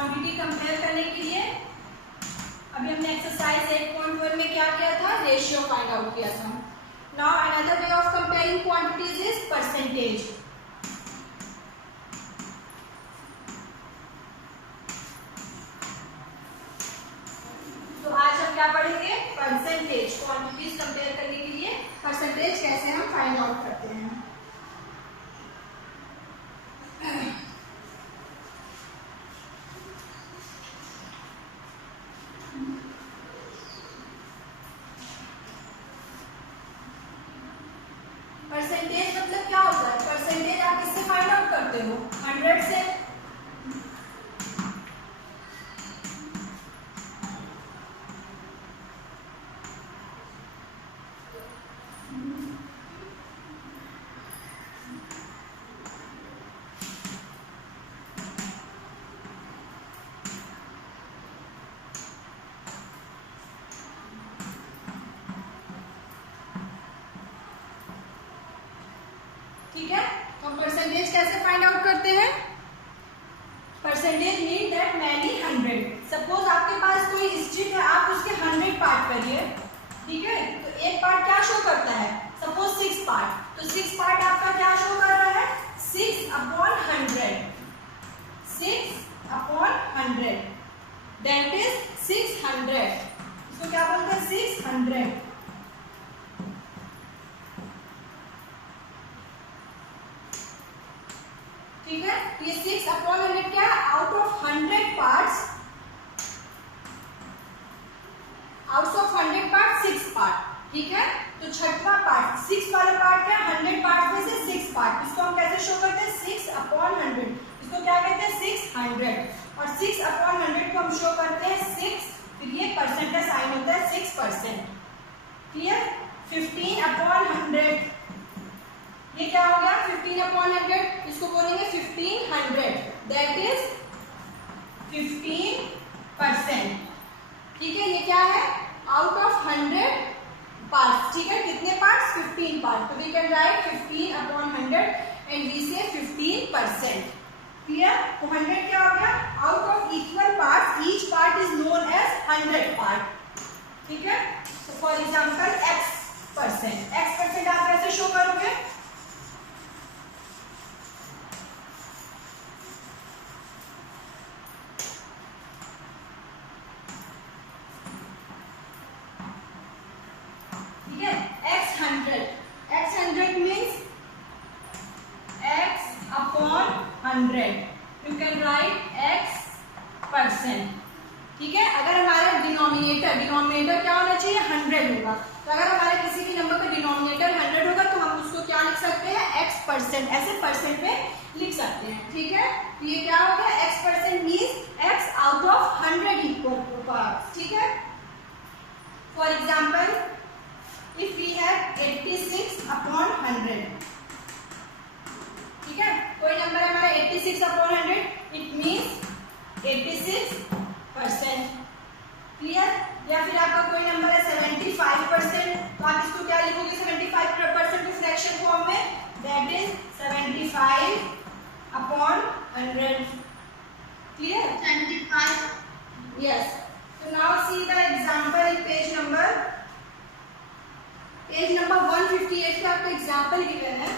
Quantity compare करने के लिए अभी हमने एक्सरसाइज 8.1 में क्या किया था, रेशियो फाइंड आउट किया था। Now another way of comparing quantities is percentage. तो आज हम क्या पढ़ेंगे, परसेंटेज। क्वांटिटीज कंपेयर करने के लिए परसेंटेज कैसे हम फाइंड आउट करते हैं। परसेंटेज मतलब क्या होता है, परसेंटेज आप किससे फाइंड आउट करते हो, 100 से। ठीक है, तो हम परसेंटेज कैसे फाइंड आउट करते हैं। Percentage mean that many 100। Suppose आपके पास कोई स्ट्रिप है, आप उसके 100 पार्ट करिए, ठीक है। तो एक पार्ट क्या शो करता है, सपोज 6 पार्ट, तो 6 पार्ट आपका क्या शो कर रहा है, 6/100, 6/100 दैट इज 600। इसको क्या बोलते हैं, 600। ठीक है, ये 6/100 क्या है, out of 100 parts, out of 100 part 6 part, ठीक है। तो छठवां पार्ट 6 वाला पार्ट क्या, 100 पार्ट में से 6 पार्ट, इसको हम कैसे शो करते हैं, 6/100। इसको क्या कहते हैं, 600। और 6/100 को हम शो करते हैं 6, फिर ये परसेंट का साइन होता है 6%। क्लियर। 15/100 ये क्या हो गया, 15/100, इसको बोलेंगे 1500 दैट इज 15%। ठीक है, ये क्या है, आउट ऑफ 100 पार्ट्स, ठीक है। कितने पार्ट्स, 15 पार्ट, तो we can write 15/100 and we say 15%। Clear. तो 100 क्या हो गया, out of equal parts each part is known as 100 part, ठीक है। तो फॉर एग्जांपल x%, x% आप कैसे शो करोगे, x100 means x/100, you can write x%, ठीक है। अगर हमारा डिनोमिनेटर क्या होना चाहिए, 100 होगा, तो अगर हमारे किसी भी नंबर का डिनोमिनेटर 100 होगा तो हम उसको क्या लिख सकते हैं, x%, ऐसे परसेंट में लिख सकते हैं, ठीक है। तो ये क्या हो गया, x% means x out of 100 equal parts, ठीक है। For example if we have 86/100, ठीक है, कोई नंबर है हमारा 86/100, इट मींस 86%। क्लियर। या फिर आपका कोई नंबर है 75%, तो आप इसको क्या लिखोगे, 75% को फ्रैक्शन फॉर्म में, दैट इज 75/100। Clear, 75, yes. तो now see the example in page number 158 का आपका एग्जाम्पल गिवन है।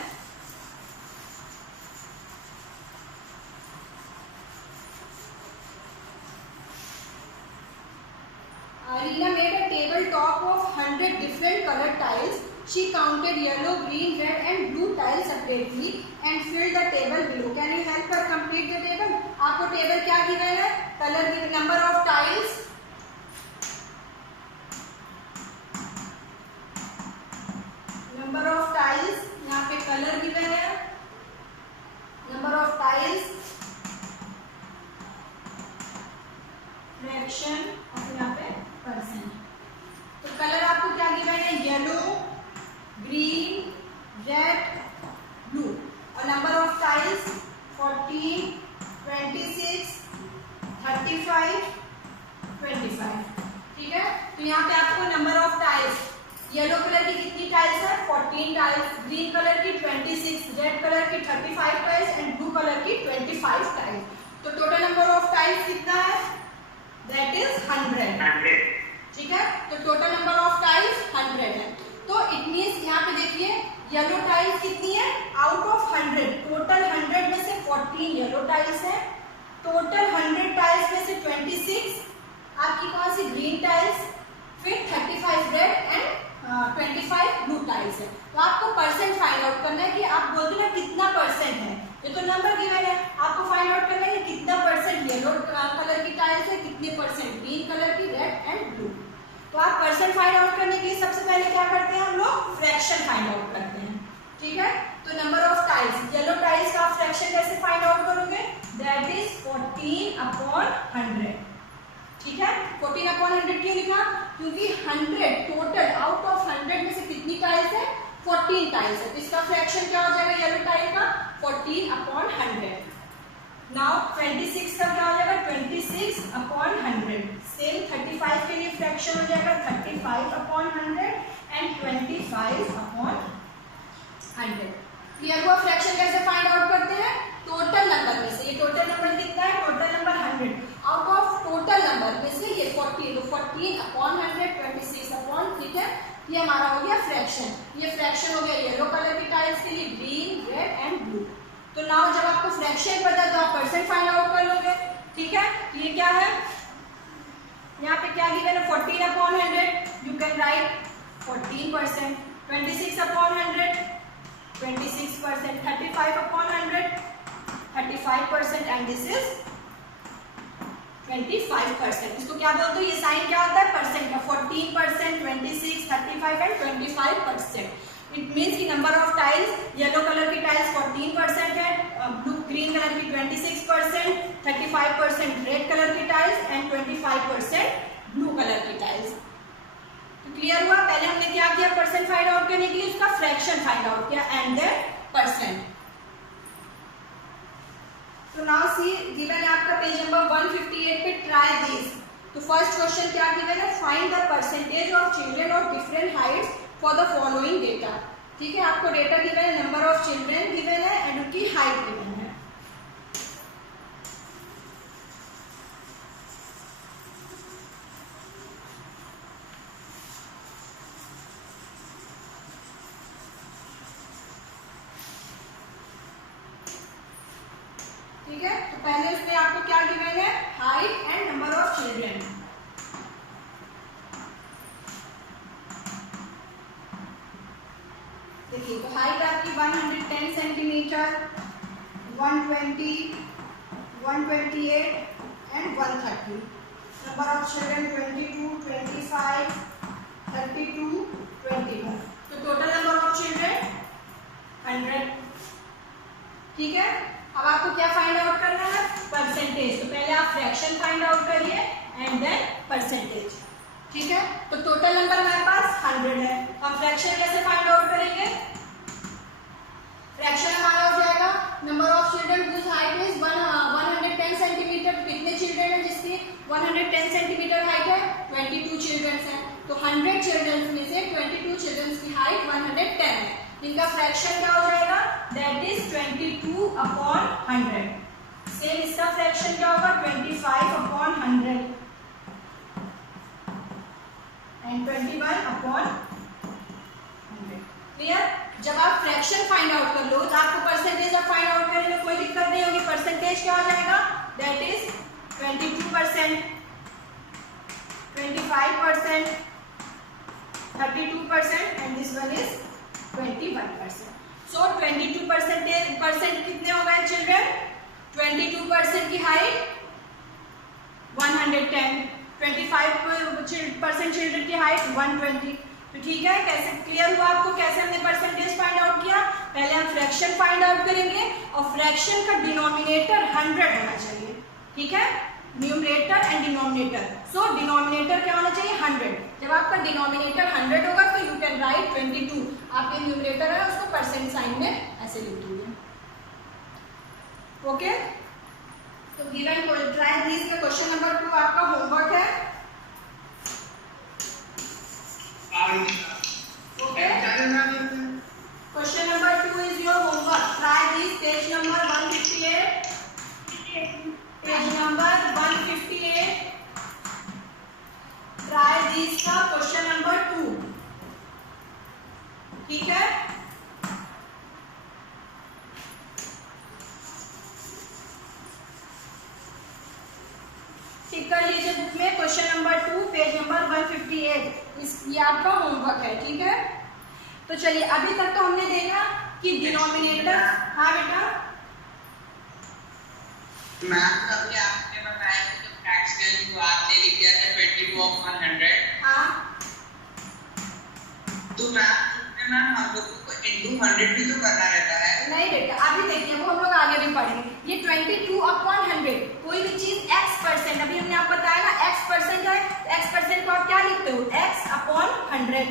Reena made a table top of 100 different color tiles. She counted yellow, green, red and blue tiles separately and filled the table below. Can you help her complete the table? आपको table क्या given है, colour given, number of tiles, number of tiles, यहाँ पे colour given है, number of tiles, fraction और यहाँ पे percent. तो कलर आपको क्या गिवन है, येलो, ग्रीन, रेड, ब्लू, और नंबर ऑफ टाइल्स 14, 26, 35, 25, ठीक है। तो यहाँ पे आपको number of tiles, yellow colour की कितनी टाइल्स है, 14 टाइल्स, ग्रीन कलर की 26, रेड कलर की 35 टाइल्स एंड ब्लू कलर की 25 टाइल्स। तो टोटल नंबर ऑफ टाइल्स कितना है? That is 100। ठीक है, तो टोटल नंबर ऑफ टाइल्स 100 है। तो इट मींस यहाँ पे देखिए येलो टाइल्स कितनी है? आउट ऑफ 100, टोटल 100 में से 14 येलो टाइल्स है, टोटल 100 टाइल्स में से 26 आपकी कौन सी? ग्रीन टाइल्स, फिर 35 रेड एंड 25 ब्लू टाइल्स है। तो आपको परसेंट फाइंड आउट करना है कि आप बोलते ना कितना परसेंट है, ये तो नंबर गिवन है, आपको फाइंड आउट करना है कि कितना परसेंट येलो कलर की टाइल्स है, कितने परसेंट ग्रीन कलर की, रेड एंड ब्लू। तो आप परसेंट फाइंड आउट करने के लिए सबसे पहले क्या करते हैं हम लोग? फ्रैक्शन फाइंड आउट करते हैं। ठीक है, तो number of tiles, yellow tiles का आप फ्रैक्शन कैसे फाइंड आउट करोगे? That is 14/100। ठीक है, 14/100 क्यों लिखा? क्योंकि 100 टोटल आउट ऑफ 100 में से कितनी टाइल्स है? 14 टाइल्स है। तो इसका फ्रैक्शन क्या हो जाएगा येलो टाइल का? 14/100। नाउ 26 का क्या हो जाएगा? 26/100। सेम 35 के लिए फ्रैक्शन हो जाएगा 35/100 एंड 25/100। क्लियर हुआ? फ्रैक्शन कैसे फाइंड आउट करते हैं? टोटल नंबर में से, ये टोटल नंबर कितना है? Total number 100, out of total number में से ये 14, तो 14/100, 26/, ठीक है, ये हमारा हो गया फ्रैक्शन। ये फ्रैक्शन हो गया येलो कलर की टाइल्स के लिए, ग्रीन, रेड एंड ब्लू। तो नाउ जब आपको फ्रैक्शन पता है तो आप परसेंट फाइंड आउट कर लोगे। ठीक है, ये क्या है? यहाँ पे क्या गिवन है? 14/100, you can write 14%, 26/100, 26%, 35/100, 35% and this is 25%। इसको क्या बोलते हो? ये साइन क्या होता है? परसेंट का। 14%, 26, 35 एंड 25%। इट मीन्स की number of tiles, yellow colour की टाइल्स 14% है, ब्लू ग्रीन कलर की 26%, 35% रेड कलर की टाइल्स एंड 25% ब्लू कलर की टाइल्स। तो क्लियर हुआ? पहले हमने क्या किया परसेंट फाइंड आउट करने के लिए? उसका फ्रैक्शन फाइंड आउट किया एंड देन परसेंट। तो नाउ सी गिवन है आपका पेज नंबर 158 पे, ट्राई दिस। तो फर्स्ट क्वेश्चन क्या गिवन है? Find the percentage of children of different Heights for the following data. ठीक है, आपको डेटा गिवन है, नंबर ऑफ चिल्ड्रन गिवन है एंड उनकी हाइट गिवन है। ठीक है, तो पहले उसमें आपको क्या गिवन है? Height and number of children. देखिए, तो हाइट आपकी 110 centimetre, 120, 128 and 130। Number of children 22, 25, 32, 21। तो टोटल नंबर ऑफ चिल्ड्रन 100। ठीक है, अब आपको क्या फाइंड आउट करना है? परसेंटेज। तो पहले आप फ्रैक्शन फाइंड आउट करिए एंड देन परसेंटेज। ठीक है, तो टोटल नंबर हमारे पास 100 है, हम फ्रैक्शन कैसे फाइंड आउट करेंगे? फ्रैक्शन हमारा हो जाएगा number of children whose height is 110 centimetre. कितने चिल्ड्रन है जिसकी 110 सेंटीमीटर हाइट है? 22 चिल्ड्रन है। तो 100 चिल्ड्रन में से 22 चिल्ड्रन की हाइट 110 है। इनका फ्रैक्शन क्या हो जाएगा? That is 22/100। सेम इसका फ्रैक्शन क्या होगा? 25/100 एंड 21/100। क्लियर? जब आप फ्रैक्शन फाइंड आउट कर लो तो आपको परसेंटेज ऑफ फाइंड आउट करने में कोई दिक्कत नहीं होगी। परसेंटेज क्या हो जाएगा? That is 22%, 25%, 32% and this one is 21%. So 22% कितने हो गए चिल्ड्रन? 22% की हाइट 110, 25% चिल्ड्रन की हाइट 120। तो ठीक है, कैसे क्लियर हुआ आपको कैसे हमने परसेंटेज फाइंड आउट किया? पहले हम फ्रैक्शन फाइंड आउट करेंगे और फ्रैक्शन का डिनोमिनेटर 100 होना चाहिए। ठीक है, numerator and denominator. So denominator क्या होना चाहिए? 100। जब आपका डिनोमिनेटर 100 होगा तो यू कैन राइट 22। आपके न्यूमरेटर है उसको परसेंट साइन में ऐसे लिख दीजिए। ओके, तो गिवन ट्राई दिस का क्वेश्चन नंबर 2 आपका होमवर्क है। Okay, question number 2 is your homework. Try this page number 158। ये आपका होमवर्क है, ठीक है। तो चलिए अभी तक तो हमने देखा कि डिनोमिनेटर, हाँ बेटा मैम अभी आपने बताया कि जो फ्रैक्शन जो आपने लिख दिया था 22 of 100, हाँ तो मैम हम लोगों को into 100 भी तो करना रहता है। नहीं बेटा, अभी देखिए वो हम लोग आगे भी पढ़ेंगे। ये 22/100 कोई भी चीज x%, अभी हमने आपको बताया ना x% है, x% को आप क्या लिखते हो, x/100,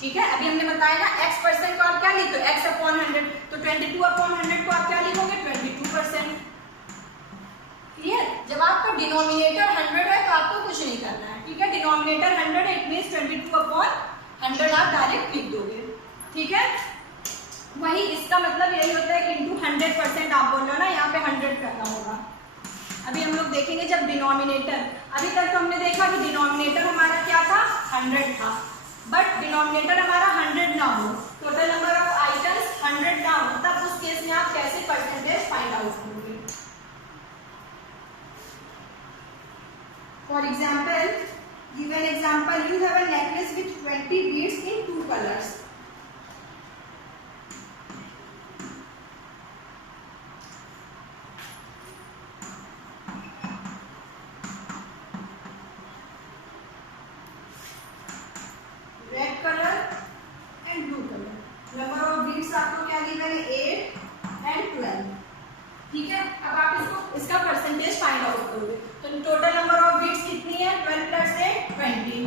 ठीक है। अभी हमने बताया ना x% को आप क्या लिखते हो, x/100, तो 22/100 को आप क्या लिखोगे, 22%। क्लियर। जब आपका डिनोमिनेटर 100 है तो आपको कुछ नहीं करना है, ठीक है। डिनोमिनेटर 100 है, इट मींस 22/100 आप डायरेक्ट लिख दोगे, ठीक है। वही इसका मतलब यही होता है कि इंटू 100% आप बोल रहे हो ना, यहाँ पे 100 करना होगा। अभी हम लोग देखेंगे जब डिनोमिनेटर, अभी तक तो हमने देखा कि डिनोमिनेटर हमारा क्या था, 100 था, बट डिनोमिनेटर हमारा 100 ना हो, टोटल नंबर ऑफ आइटम्स 100 ना हो, तब उस केस में आप कैसे परसेंटेज फाइंड आउट करोगे। For example, give an example. You have a necklace with 20 beads in 2 colors. Red color and blue color. Number of beads आपको क्या गिवन है, 8 and 12. ठीक है। अब आप इसका परसेंटेज फाइंड आउट करोगे। तो टोटल नंबर ऑफ बीट्स कितनी है, 12 प्लस 8 20।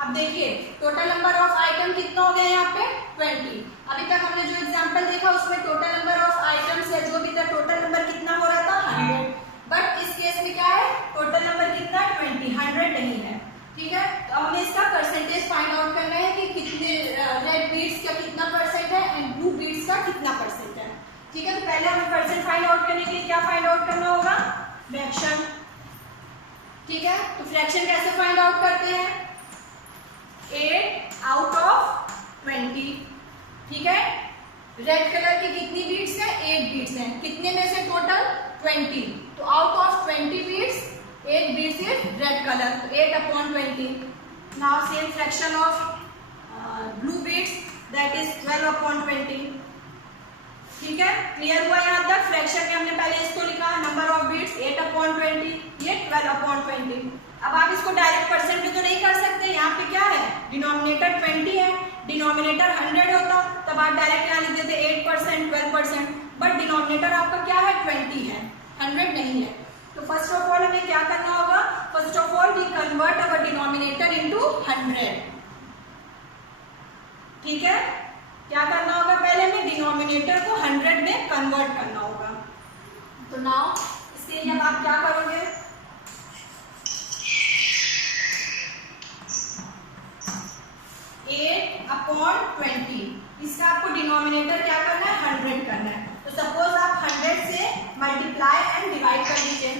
अब देखिए टोटल नंबर ऑफ आइटम कितना हो गया यहाँ पे, 20। अभी तक हमने जो एग्जांपल देखा उसमें टोटल नंबर ऑफ आइटम्स या जो भी था टोटल नंबर कितना हो रहा था, 100, बट इस केस में क्या है, टोटल नंबर कितना, 20, 100 नहीं है, ठीक है। तो हमें इसका परसेंटेज फाइंड आउट करना है कि कितने रेड बीट्स का कितना परसेंट है एंड ब्लू बीट्स का कितना परसेंट है, ठीक है। तो पहले हमें परसेंट फाइंड आउट करने के लिए क्या फाइंड आउट करना होगा, फ्रैक्शन, ठीक है। तो फ्रैक्शन कैसे फाइंड आउट करते हैं, 8 आउट ऑफ 20, ठीक है। रेड कलर की कितनी बीट्स है, 8 बीट्स हैं, कितने में से टोटल 20, तो out of 20 beads 8 beads is red colour, तो 8/20। Now same fraction of blue beads, that is 12/20, ठीक है। क्लियर हुआ यहाँ तक। फ्रैक्शन में हमने पहले इसको लिखा, नंबर ऑफ बीट्स 8/20, ये 12/20। अब आप इसको डायरेक्ट परसेंट में तो नहीं कर सकते, यहाँ पे क्या है, डिनोमिनेटर 20 है, डिनोमिनेटर 100 होता तब आप डायरेक्ट यहाँ लिख देते 8%, 12%, बट डिनोमिनेटर आपका क्या है, 20 है, 100 नहीं है। तो फर्स्ट ऑफ ऑल हमें क्या करना होगा, first of all we convert our denominator into 100, ठीक है। क्या करना होगा, पहले हमें डिनोमिनेटर को 100 में कन्वर्ट करना होगा। तो नाउ इसके लिए अब आप क्या करोगे, अपॉन 20, इसका आपको डिनोमिनेटर क्या करना है, 100 करना है। तो सपोज आप 100 से मल्टीप्लाई एंड डिवाइड कर लीजिए,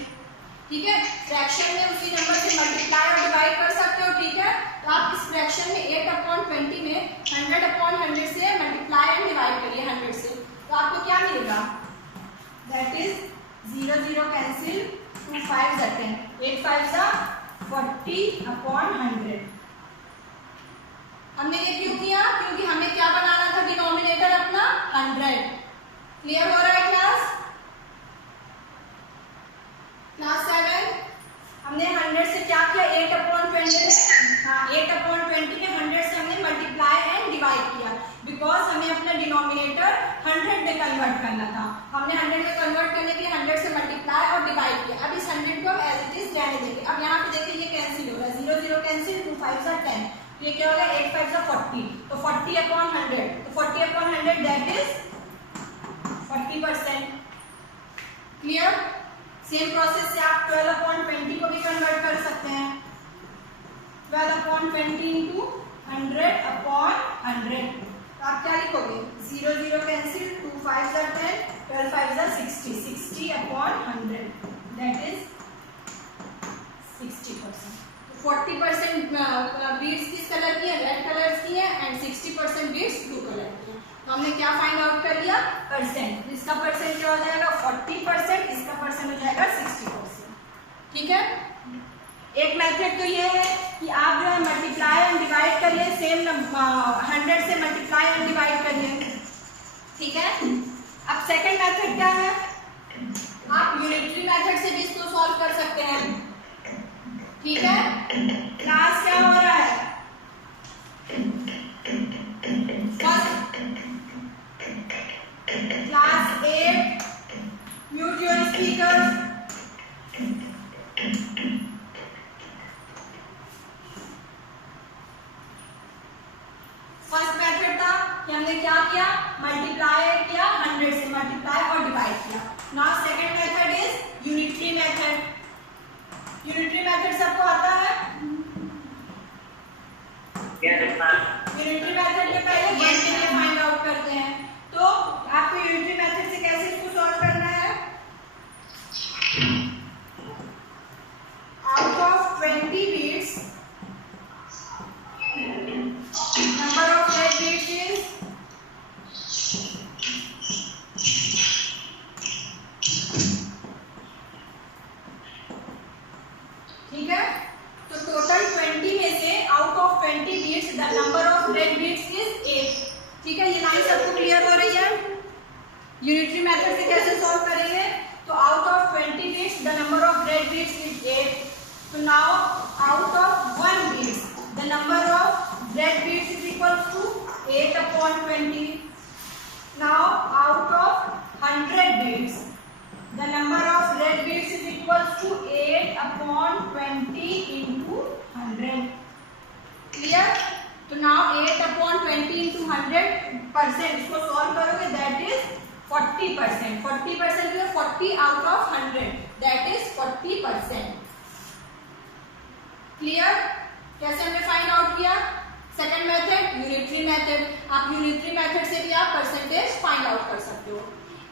ठीक है। फ्रैक्शन में उसी नंबर से मल्टीप्लाई और डिवाइड कर सकते हो, ठीक है। तो आप इस फ्रैक्शन में 8/20 में 100/100 से मल्टीप्लाई एंड डिवाइड करिए 100 से, तो आपको क्या मिलेगा, दैट इज 0 0 कैंसिल, 2 5 10, 8 5 40/100। हमने ये क्यों किया, क्योंकि हमें क्या बनाना था, डिनोमिनेटर अपना 100। क्लियर हो रहा है क्लास, क्लास 7। हमने 100 से क्या किया, 8/20 में, हाँ 8/20 में 100 से हमने मल्टीप्लाई एंड डिवाइड किया, बिकॉज हमें अपना डिनोमिनेटर 100 में कन्वर्ट करना था। हमने 100 में कन्वर्ट करने के लिए 100 से मल्टीप्लाई और डिवाइड किया। अब इस 100 को हम एज इट इज रहने देंगे। अब यहाँ पे देखिए ये कैंसिल हो रहा है, 0 0 कैंसिल, 2 5 10, ये क्या होगा, 8 5 40, तो 40/100, तो 40/100 that is 40%। Clear. Same process से आप 12/20 को भी कन्वर्ट कर सकते हैं, 12/20 इंटू 100/100, तो आप क्या लिखोगे, 0 0 कैंसिल, 2 5 10, 12 5 60, 60/100 दैट इज 60%। 40% बीड्स किस कलर की है, रेड कलर की है, एंड 60% बीड्स ब्लू कलर की है। तो हमने क्या फाइंड आउट कर लिया, परसेंट। इसका परसेंट क्या हो जाएगा, 40%, इसका परसेंट हो जाएगा 60%, ठीक है। एक मेथड तो ये है कि आप जो है मल्टीप्लाई एंड डिवाइड करिए, सेम 100 से मल्टीप्लाई एंड डिवाइड करिए, ठीक है। अब सेकंड मेथड क्या है, आप यूनिटरी मेथड से भी इसको सॉल्व कर सकते हैं, ठीक है। क्लास क्या हो रहा है, class 8, mute your speaker. First method था कि हमने क्या किया, मल्टीप्लाई किया, 100 से मल्टीप्लाई और डिवाइड किया। Now second method is unitary method. Unitary method सबको आता है? यूनिटरी मेथड में पहले वन के लिए फाइंड आउट करते हैं, तो आपको यूनिटरी मेथड से कैसे इसको सॉल्व करना है, out of 20 beads number of red beads is ठीक है। तो टोटल 20 में से out of 20 beads the number of red beads is 8, ठीक है। ये लाइन सबको क्लियर हो रही है? यूनिटरी मेथड से कैसे सॉल्व करेंगे, तो out of 20 beads the number of red beads is 8, तो now out of 1 beads the number of red beads is equal to 8 upon 20. Now out of 100 beads, the number of red beads is equal to 8 upon 20 into 100. Clear? तो now 8 upon 20 into 100%, इसको solve करोगे that is 40%. 40% जो 40 out of 100, that is 40%. Clear? कैसे हमने find out किया? Second method unitary method, आप unitary method से भी आप परसेंटेज फाइंड आउट कर सकते हो।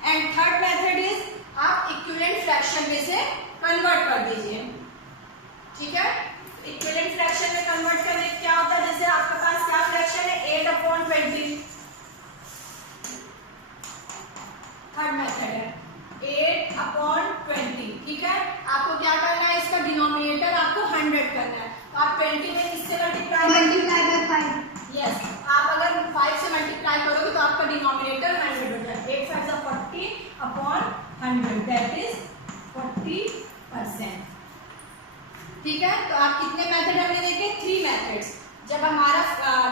एंड थर्ड मेथड इज आप इक्विवेलेंट फ्रैक्शन में से कन्वर्ट कर दीजिए, ठीक है। इक्विवेलेंट फ्रैक्शन में कन्वर्ट करने क्या होता है, जैसे आपके पास क्या फ्रैक्शन है 8 अपॉन 20, थर्ड मेथड है 8 अपॉन 20, ठीक है। आपको क्या करना है, इसका डिनोमिनेटर आपको 100 करना है, तो आप 20 में किससे मल्टीप्लाई बाय 5, यस, आप अगर 5 से मल्टीप्लाई करोगे तो आपका डिनोमिनेटर 100 हो जाएगा, 8 5 जा 40 अपॉन 100, दैट इज 40%, ठीक है। तो आप कितने मेथड हमने देखे, 3 मेथड्स। जब हमारा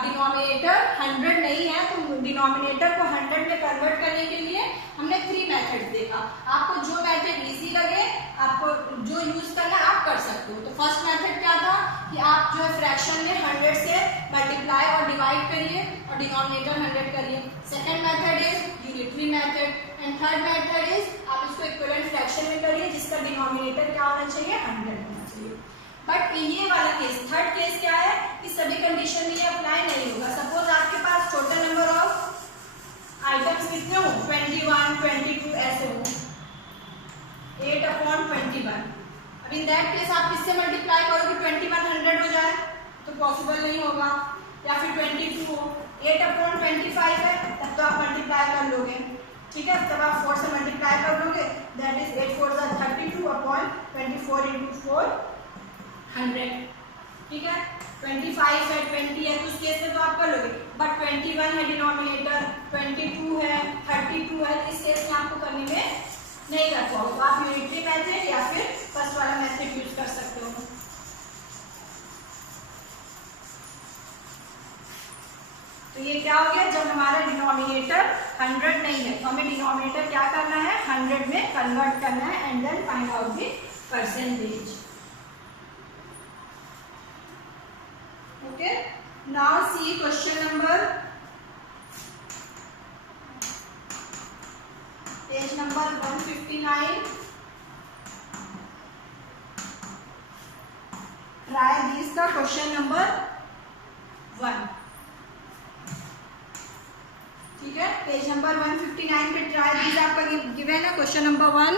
डिनोमिनेटर 100 नहीं है तो डिनोमिनेटर को 100 में कन्वर्ट करने के लिए हमने 3 मेथड्स देखा। आपको जो मेथड इजी लगे, आपको जो यूज करना है आप कर सकते हो। तो फर्स्ट मेथड क्या था कि आप जो है फ्रैक्शन में 100 से मल्टीप्लाई और डिवाइड करिए और डिनोमिनेटर 100 करिए। Second method is unitary method and third method is आप इसको इक्विवेलेंट फ्रैक्शन में करिए जिसका डिनोमिनेटर क्या होना चाहिए, 100 होना चाहिए। बट ये वाला केस, थर्ड केस क्या है कि सभी कंडीशन में ये अप्लाई नहीं होगा। सपोज आपके पास टोटल नंबर ऑफ आइटम्स कितने हो, 21, 22 ऐसे हो, 8 अपॉन 21। अब इन दैट केस आप किससे मल्टीप्लाई करोगे, 21 100 हो जाए तो पॉसिबल नहीं होगा, या फिर 22 हो, 8 अपॉन 25 है तब तो आप मल्टीप्लाई कर लोगे, ठीक है। तब आप 4 से मल्टीप्लाई कर लोगे, दैट इज 8 4 32 अपॉन 24 into 4 100, ठीक है। 25 है, 20 है, उस केस में तो आप कर लोगे, बट 21 है डिनोमिनेटर, 22 है, 32 है, इस केस में आपको करने में नहीं कर पाओगे, तो आप यूनिटरी मेथड या फिर फर्स्ट वाला मेथड यूज कर सकते हो। तो ये क्या हो गया, जब हमारा डिनोमिनेटर 100 नहीं है तो हमें डिनोमिनेटर क्या करना है, 100 में कन्वर्ट करना है and then find out the percentage. Okay, now see question number, page number 159. Try this का question number 1, ठीक है। पेज नंबर 159 पे ट्राई दिस आपका गिवन है क्वेश्चन नंबर 1।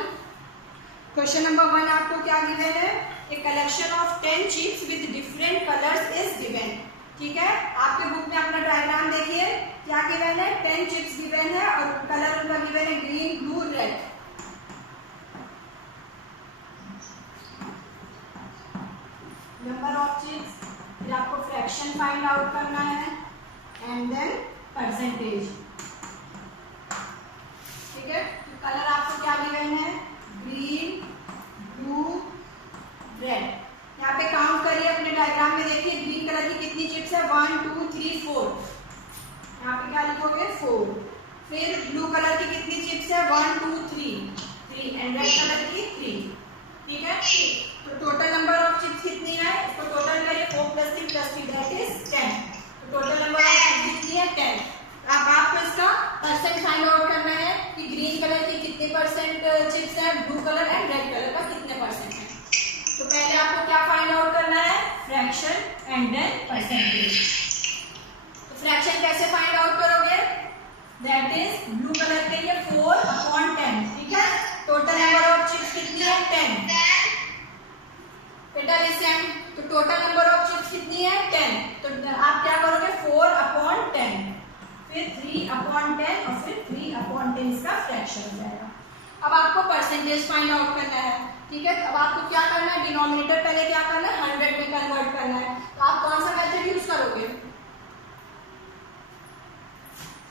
क्वेश्चन नंबर 1 आपको क्या गिवन है, a collection of 10 chips with different colours is given, ठीक है। आपके बुक में अपना डायग्राम देखिए, क्या गिवन है, 10 चिप्स गिवन है और कलर उनका गिवन है green, blue, red. Number of chips fraction find out करना है एंड देन परसेंटेज। ठीक है, तो कलर आपको क्या गिवन है, ग्रीन, ब्लू, रेड। यहाँ पे काउंट करिए अपने डायग्राम में, देखिए ग्रीन कलर की कितनी चिप्स है, 1 2 3 4। यहाँ पे क्या लिखोगे 4। फिर ब्लू कलर की कितनी चिप्स है, 1 2 3 एंड रेड कलर की 3। ठीक है, तो टोटल नंबर ऑफ चिप्स कितनी है, इसको टोटल करिए, 4 + 3 + 3 दैट इज 10। तो टोटल नंबर ऑफ चिप्स कितनी है, 10। अब आपको इसका परसेंट फाइंड आउट करना है कि ग्रीन कलर की कितने परसेंट चिप्स है, blue colour and red colour का कितने परसेंट है। तो पहले आपको क्या फाइंड आउट करना है, फ्रैक्शन एंड देन परसेंटेज। तो फ्रैक्शन कैसे फाइंड आउट करोगे, दैट इज ब्लू कलर के लिए 4/10। ठीक है, टोटल नंबर ऑफ चिप्स कितनी है, 10। बेटा लिसन, तो टोटल नंबर ऑफ चिप्स कितनी है, 10। तो आप क्या करोगे, 4/10, फिर 3/10 और फिर 3/10 इसका फ्रैक्शन हो जाएगा। अब आपको परसेंटेज फाइंड आउट करना है। ठीक है, अब आपको क्या करना है, डिनोमिनेटर पहले क्या करना है, 100 में कन्वर्ट करना है। तो आप कौन सा मेथड यूज करोगे,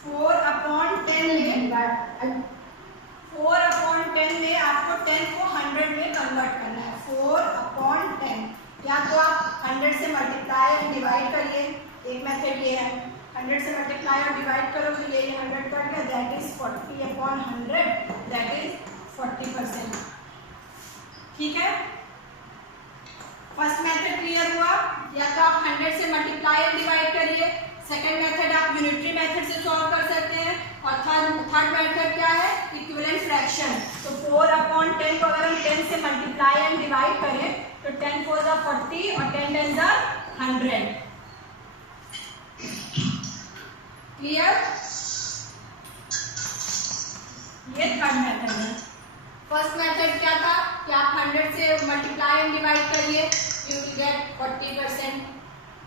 4/10 में आपको 10 को 100 में कन्वर्ट करना है। 4/10 या तो आप 100 से मल्टीप्लाई और डिवाइड करिए, एक मेथड ये है, 100 से मल्टीप्लाई और डिवाइड करो तो ये 100 कट गया, दैट इज 40/100, दैट इज 40%। ठीक है, फर्स्ट मेथड क्लियर हुआ, या तो आप 100 से मल्टीप्लाई और डिवाइड करिए। सेकंड मेथड आप यूनिटरी मेथड से सॉल्व कर सकते हैं। और थर्ड मेथड क्या है, इक्विवेलेंट फ्रैक्शन। तो 4/10 को अगर हम 10 से मल्टीप्लाई एंड डिवाइड करें तो 10 4 = 40 और 10 10 = 100। क्लियर, ये थर्ड मेथड है। फर्स्ट मेथड क्या था कि आप 100 से मल्टीप्लाई एंड डिवाइड करिए, you will get 40%।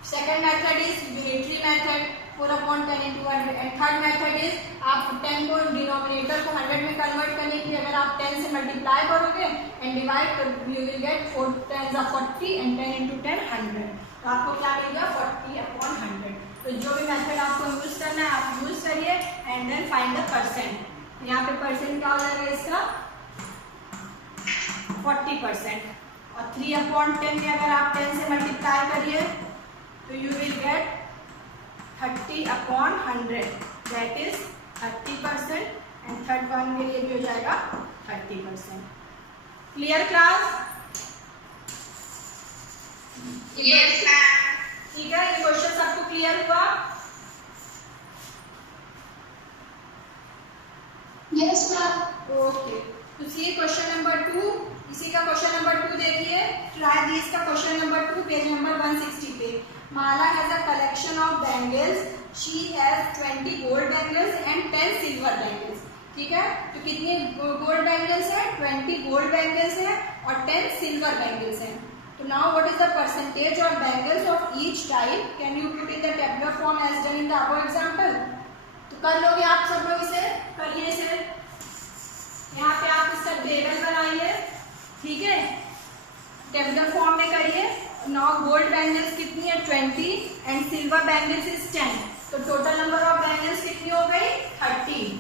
Second method is unitary method, 4/10 × 100। And third method is आप 10 को डिनोमिनेटर को 100 में कन्वर्ट करने के लिए अगर आप 10 से मल्टीप्लाई करोगे एंड डिवाइड, तो यू विल गेट 4 10 = 40 एंड 10 × 10 100। तो आपको क्या मिलेगा, 40/100। तो जो भी मेथड आपको यूज करना है आप यूज करिए and then find the percent. यहाँ पे परसेंट क्या हो जाएगा इसका, 40%। और 3/10 में अगर आप 10 से मल्टीप्लाई करिए तो you will get 30/100, that is 30%। And third one के लिए भी हो जाएगा 30%। Clear class, yes ma'am. ठीक है, ये क्वेश्चन सबको क्लियर हुआ, यस मैम। ओके। तो सी क्वेश्चन नंबर 2, इसी का क्वेश्चन नंबर 2 देखिए, ट्राई दिस का क्वेश्चन नंबर 2 पेज नंबर 160 पे। Mala has a collection of bangles, she has 20 gold bangles and 10 silver bangles. ठीक है, तो कितने गोल्ड बैंगल्स हैं, 20 गोल्ड बैंगल्स हैं और 10 सिल्वर बैंगल्स हैं। तो now what is the percentage of bangles of each type, can you put in the tabular form as done in the above example. तो कर लोगे आप सब लोग, इसे करिए, इसे यहाँ पे आप इसका टेबल बनाइए। ठीक है, टेबुलर फॉर्म में करिए। नाउ गोल्ड बैंगल्स कितनी है, 20 एंड सिल्वर बैंगल्स इज 10। तो टोटल नंबर ऑफ बैंगल्स कितनी हो गई, 30।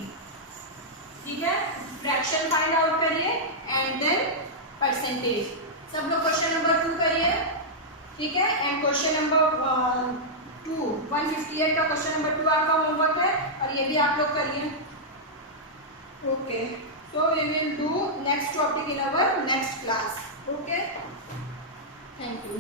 ठीक है, फ्रैक्शन फाइंड आउट करिए एंड देन परसेंटेज। सब लोग क्वेश्चन नंबर 2 करिए। ठीक है, एंड क्वेश्चन नंबर 2 158 का क्वेश्चन नंबर 2 आपका होमवर्क है और ये भी आप लोग करिए। Okay, so we will do next topic in our next class. Okay, thank you.